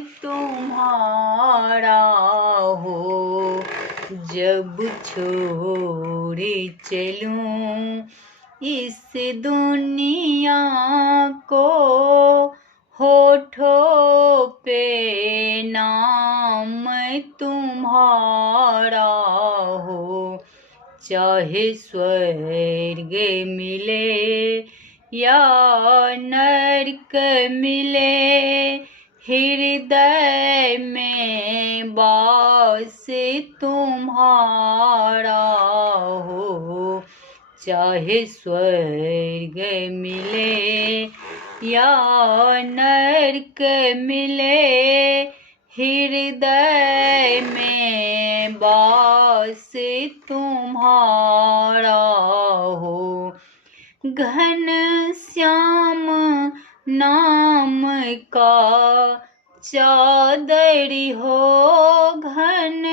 तुम्हारा हो। जब छोड़ चलूं इस दुनिया को, होठों पे नाम तुम्हारा हो। चाहे स्वर्ग मिले या नरक मिले, हृदय में वास तुम्हारा हो। चाहे स्वर्ग मिले या नरक मिले, हृदय में वास तुम्हारा हो। घन श्याम नाम का चादर हो, घन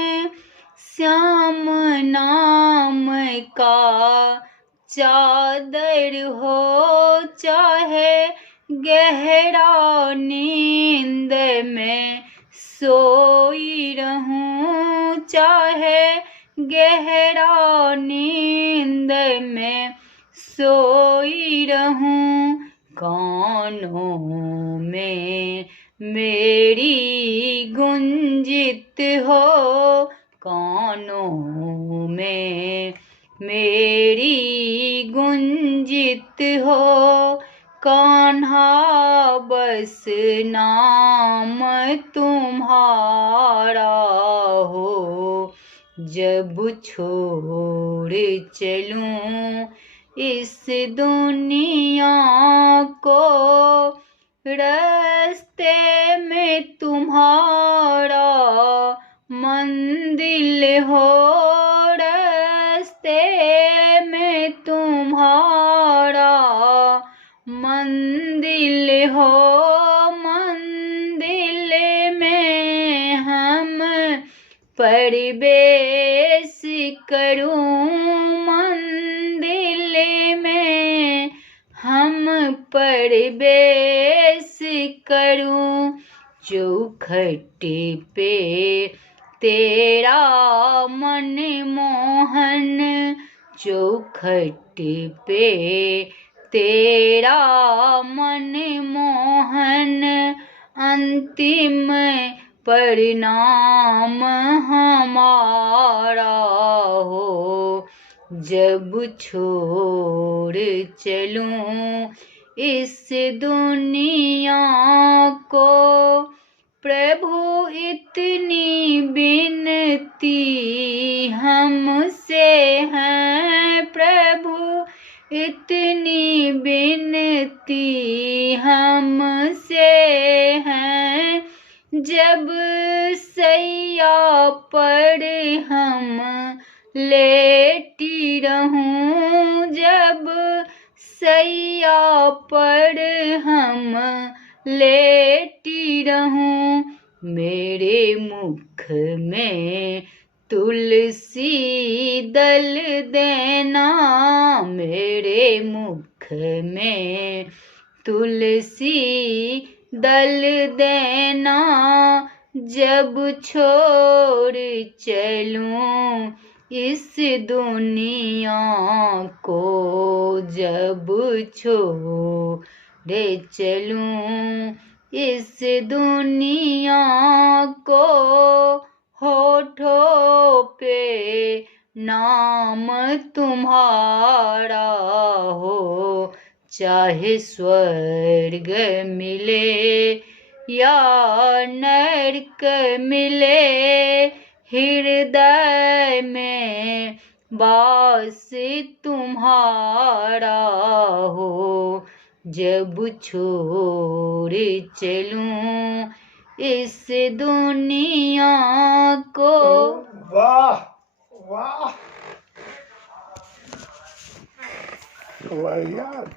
श्याम नाम का चादर हो। चाहे गहरा नींद में सोई रहूं, चाहे गहरा नींद में सोई रहूं, कानों में मेरी गुंजित हो। कानों में मेरी गुंजित हो। कान्हा बस नाम तुम्हारा हो। जब छोड़ चलूं इस दुनिया को, रास्ते में तुम्हारा मंदिर हो। रास्ते में तुम्हारा मंदिर हो। मंदिर में हम प्रवेश करूं, मंदिर में हम प्रवेश करूं। चौखट पे तेरा मन मोहन, चौखट पे तेरा मन मोहन, अंतिम परिणाम हमारा हो। जब छोड़ चलूं इस दुनिया को, प्रभु इतनी विनती हमसे है। प्रभु इतनी विनती हमसे है। जब सैया पर हम लेटी रहूं, जब सैया पर हम लेटी रहूं, मेरे मुख में तुलसी दल देना। मेरे मुख में तुलसी दल देना। जब छोड़ चलूं इस दुनिया को, जब छोड़ चलूं इस दुनिया को, होठों पे नाम तुम्हारा हो। चाहे स्वर्ग मिले या नरक मिले, हृदय में वास तुम्हारा हो। जब छोड़ चलूं इस दुनिया को। वाह वाह वाह यार।